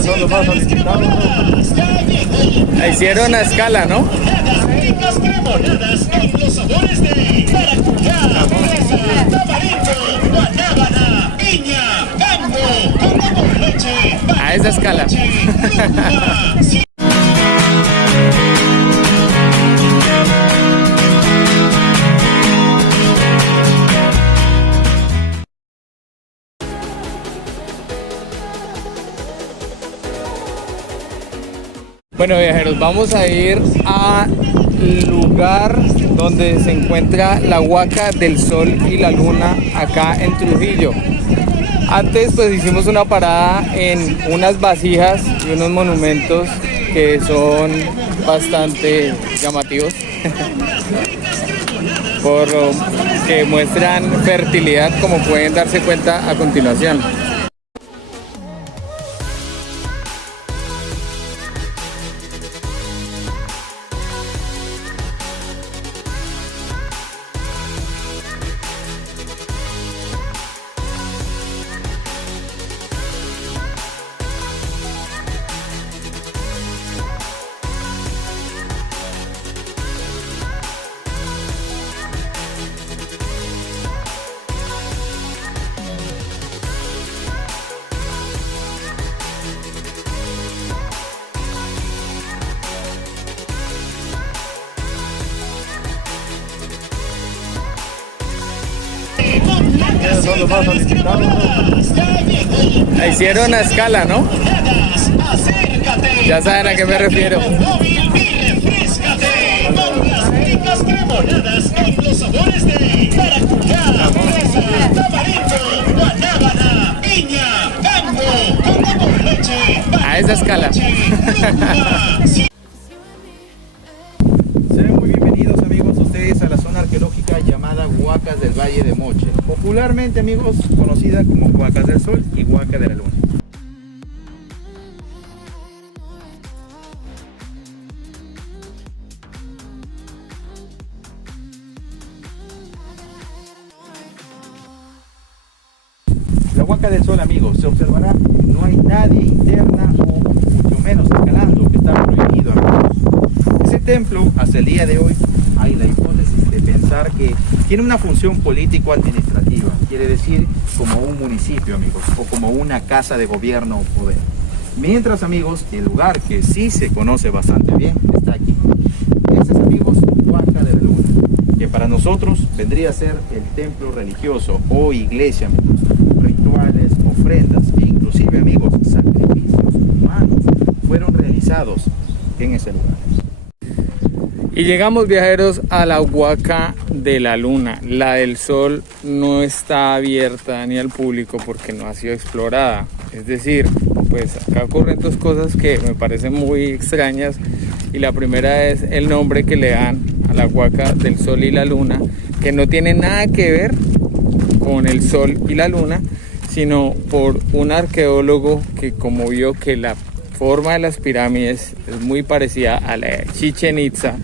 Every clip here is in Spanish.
Eso lo vas a visitar. Hicieron a escala, ¿no? Ricas cremonadas con los sabores de maracuyá, fresa, tamarindo, guanábana, piña, mango, coco con leche, A esa escala. lúcuma. Bueno, viajeros, vamos a ir al lugar donde se encuentra la Huaca del Sol y la Luna, acá en Trujillo. Antes pues hicimos una parada en unas vasijas y unos monumentos que son bastante llamativos que muestran fertilidad, como pueden darse cuenta a continuación. Eso lo vas a visitar. Hicieron a escala, ¿no? Ya saben a qué me refiero. Móvil y refrescate con las ricas cremonadas con los sabores de maracuyá, fresa, tamarindo, guanábana, piña, mango, coco con leche, A esa escala. lúcuma. Sean muy bienvenidos, amigos, ustedes a la zona arqueológica llamada Huacas del Valle de Moche, popularmente, amigos, conocida como Huacas del Sol y Huaca de la Luna. La Huaca del Sol, amigos, se observará, no hay nadie interna o mucho menos escalando, que está prohibido, amigos. Ese templo, hasta el día de hoy, hay la hipótesis de pensar que tiene una función político-administrativa, quiere decir como un municipio, amigos, o como una casa de gobierno o poder. Mientras, amigos, el lugar que sí se conoce bastante bien está aquí. Este es, amigos, Huaca de la Luna, que para nosotros vendría a ser el templo religioso o iglesia, amigos. Rituales, ofrendas e inclusive, amigos, sacrificios humanos fueron realizados en ese lugar. Y llegamos, viajeros, a la Huaca de la Luna. La del Sol no está abierta ni al público porque no ha sido explorada. Es decir, pues acá ocurren dos cosas que me parecen muy extrañas. Y la primera es el nombre que le dan a la Huaca del Sol y la Luna, que no tiene nada que ver con el Sol y la Luna, sino por un arqueólogo que, como vio que la forma de las pirámides es muy parecida a la de Chichén Itzá,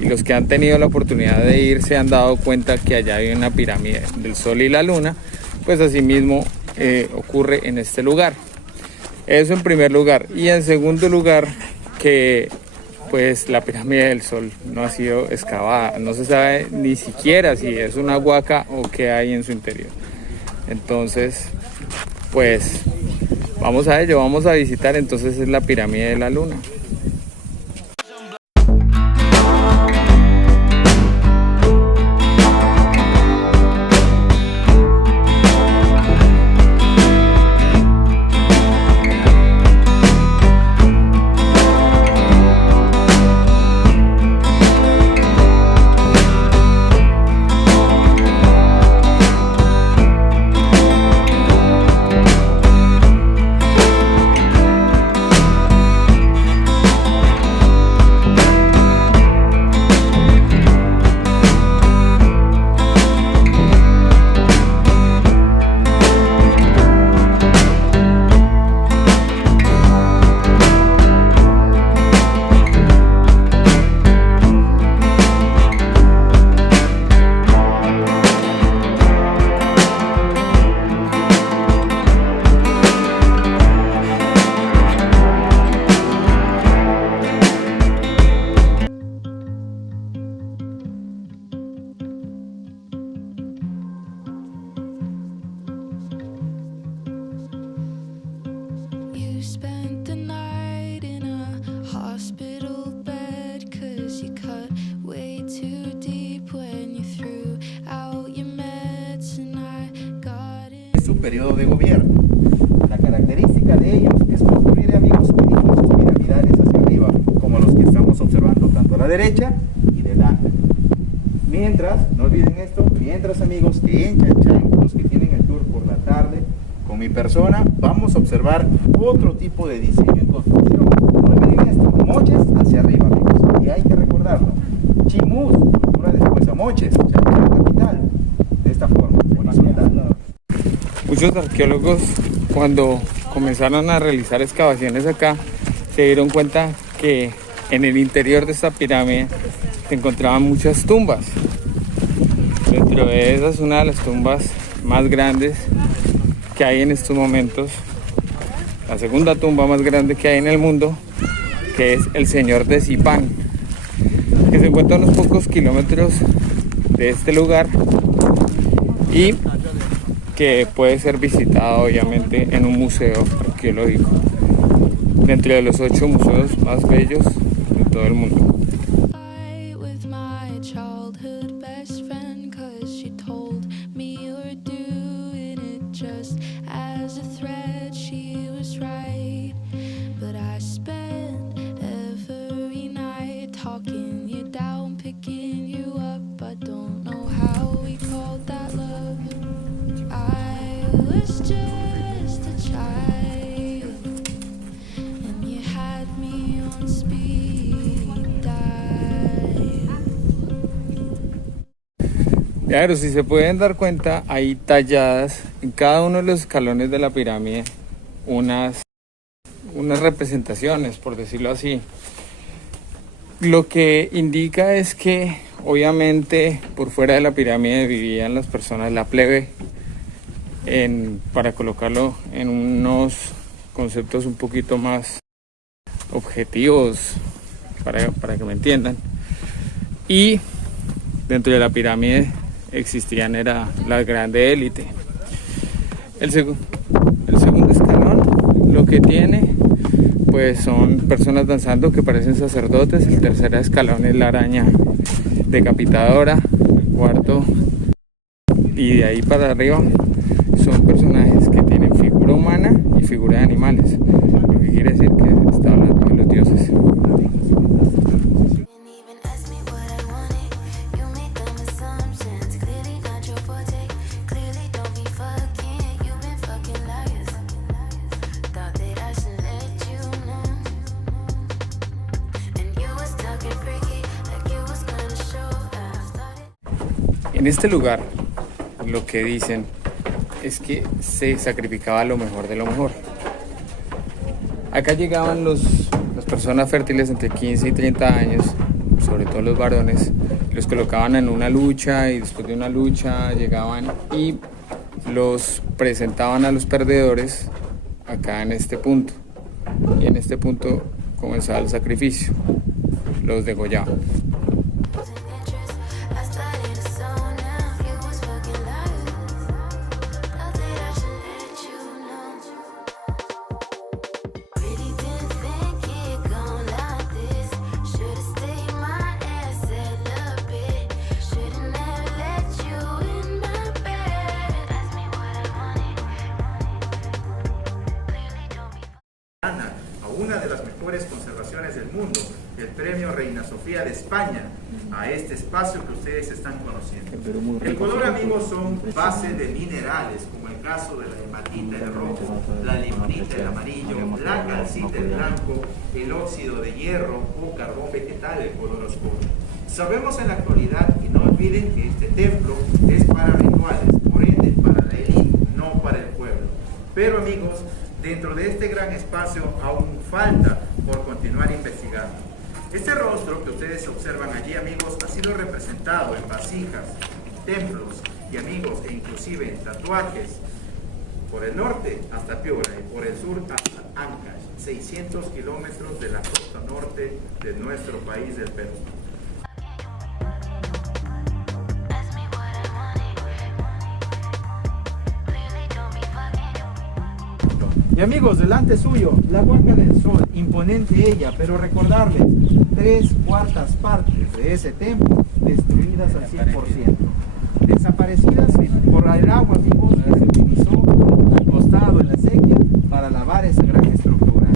y los que han tenido la oportunidad de ir se han dado cuenta que allá hay una pirámide del Sol y la Luna, pues asimismo ocurre en este lugar. Eso en primer lugar. Y en segundo lugar, que pues la pirámide del Sol no ha sido excavada, no se sabe ni siquiera si es una huaca o qué hay en su interior. Entonces, pues vamos a ello, vamos a visitar. Entonces es la pirámide de la Luna. periodo de gobierno. La característica de ellos es construir, amigos, edificios piramidales hacia arriba, como los que estamos observando tanto a la derecha y delante. Mientras, no olviden esto, mientras, amigos, que en Chanchay, los que tienen el tour por la tarde, con mi persona, vamos a observar otro tipo de diseño en construcción. No olviden esto, Moches hacia arriba, amigos, y hay que recordarlo. Chimús, cultura después a Moches, Chanchay capital, de esta forma, horizontal. Muchos arqueólogos, cuando comenzaron a realizar excavaciones acá, se dieron cuenta que en el interior de esta pirámide se encontraban muchas tumbas. Dentro de esas, una de las tumbas más grandes que hay en estos momentos, la segunda tumba más grande que hay en el mundo, que es el Señor de Zipán, que se encuentra a unos pocos kilómetros de este lugar y que puede ser visitado obviamente en un museo arqueológico, dentro de los 8 museos más bellos de todo el mundo. Claro, si se pueden dar cuenta, hay talladas en cada uno de los escalones de la pirámide unas representaciones, por decirlo así. Lo que indica es que obviamente por fuera de la pirámide vivían las personas, la plebe, para colocarlo en unos conceptos un poquito más objetivos, para que me entiendan. Y dentro de la pirámide existían la grande élite. El segundo escalón lo que tiene pues son personas danzando que parecen sacerdotes. El tercer escalón es la araña decapitadora. El cuarto y de ahí para arriba son personajes que tienen figura humana y figura de animales, lo que quiere decir que está hablando de los dioses. En este lugar, lo que dicen es que se sacrificaba lo mejor de lo mejor. Acá llegaban las personas fértiles entre 15 y 30 años, sobre todo los varones, los colocaban en una lucha y después de una lucha llegaban y los presentaban a los perdedores acá en este punto. Y en este punto comenzaba el sacrificio, los degollaban. A una de las mejores conservaciones del mundo, el premio Reina Sofía de España, a este espacio que ustedes están conociendo. El color, amigos, son base de minerales, como el caso de la hematita, el rojo, la limonita, el amarillo, la calcita, el blanco, el óxido de hierro o carbón vegetal, el color oscuro. Sabemos en la actualidad, y no olviden que este templo es para rituales, por ende para la élite, no para el pueblo. Pero, amigos, dentro de este gran espacio aún falta por continuar investigando. Este rostro que ustedes observan allí, amigos, ha sido representado en vasijas, templos y, amigos, e inclusive en tatuajes por el norte hasta Piura y por el sur hasta Ancash, 600 kilómetros de la costa norte de nuestro país del Perú. Y amigos, delante suyo, la Huaca del Sol, imponente ella, pero recordarles, 3/4 partes de ese templo destruidas al 100%, desaparecidas por el agua, amigos, que se utilizó usado en la sequía para lavar esa gran estructura.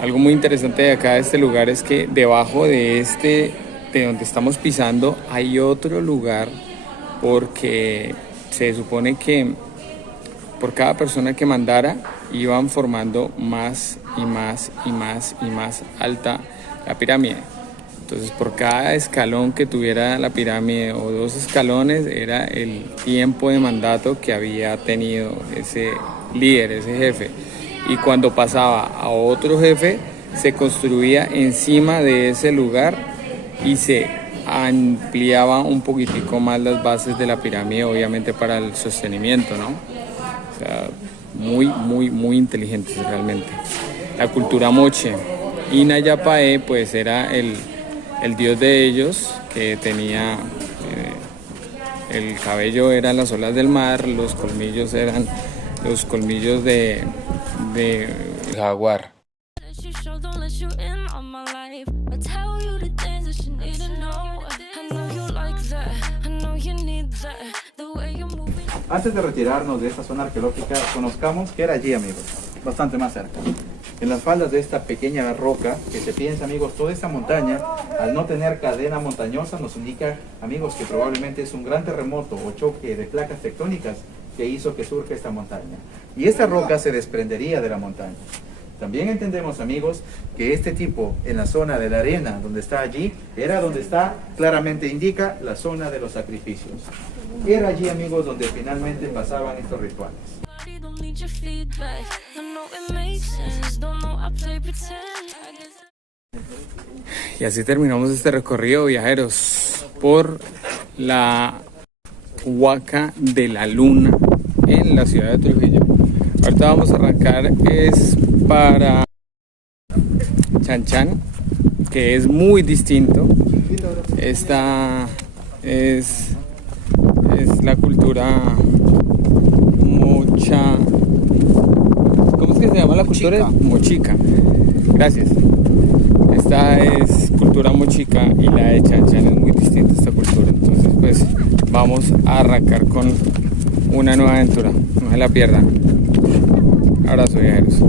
Algo muy interesante de acá de este lugar es que debajo de donde estamos pisando, hay otro lugar, porque se supone que por cada persona que mandara iban formando más y más y más y más alta la pirámide. Entonces por cada escalón que tuviera la pirámide o 2 escalones era el tiempo de mandato que había tenido ese líder, ese jefe. Y cuando pasaba a otro jefe se construía encima de ese lugar y se ampliaba un poquitico más las bases de la pirámide, obviamente para el sostenimiento, ¿no? O sea, muy inteligentes realmente. La cultura moche. Inti Illimani pues era el dios de ellos, que tenía el cabello eran las olas del mar, los colmillos eran los colmillos de jaguar. Antes de retirarnos de esta zona arqueológica, conozcamos qué era allí, amigos, bastante más cerca. En las faldas de esta pequeña roca, que se piensa, amigos, toda esta montaña, al no tener cadena montañosa, nos indica, amigos, que probablemente es un gran terremoto o choque de placas tectónicas que hizo que surja esta montaña. Y esta roca se desprendería de la montaña. También entendemos, amigos, que este tipo, en la zona de la arena, donde está allí, era donde está, claramente indica, la zona de los sacrificios. Era allí, amigos, donde finalmente pasaban estos rituales. Y así terminamos este recorrido, viajeros, por la Huaca de la Luna en la ciudad de Trujillo. Ahorita vamos a arrancar es para Chan Chan, que es muy distinto. Esta es la cultura mocha. ¿Cómo es que se llama la cultura? Mochica. Gracias. Esta es cultura mochica y la de Chan Chan es muy distinta a esta cultura. Entonces pues vamos a arrancar con una nueva aventura. No se la pierdan. Abrazo, viajeros.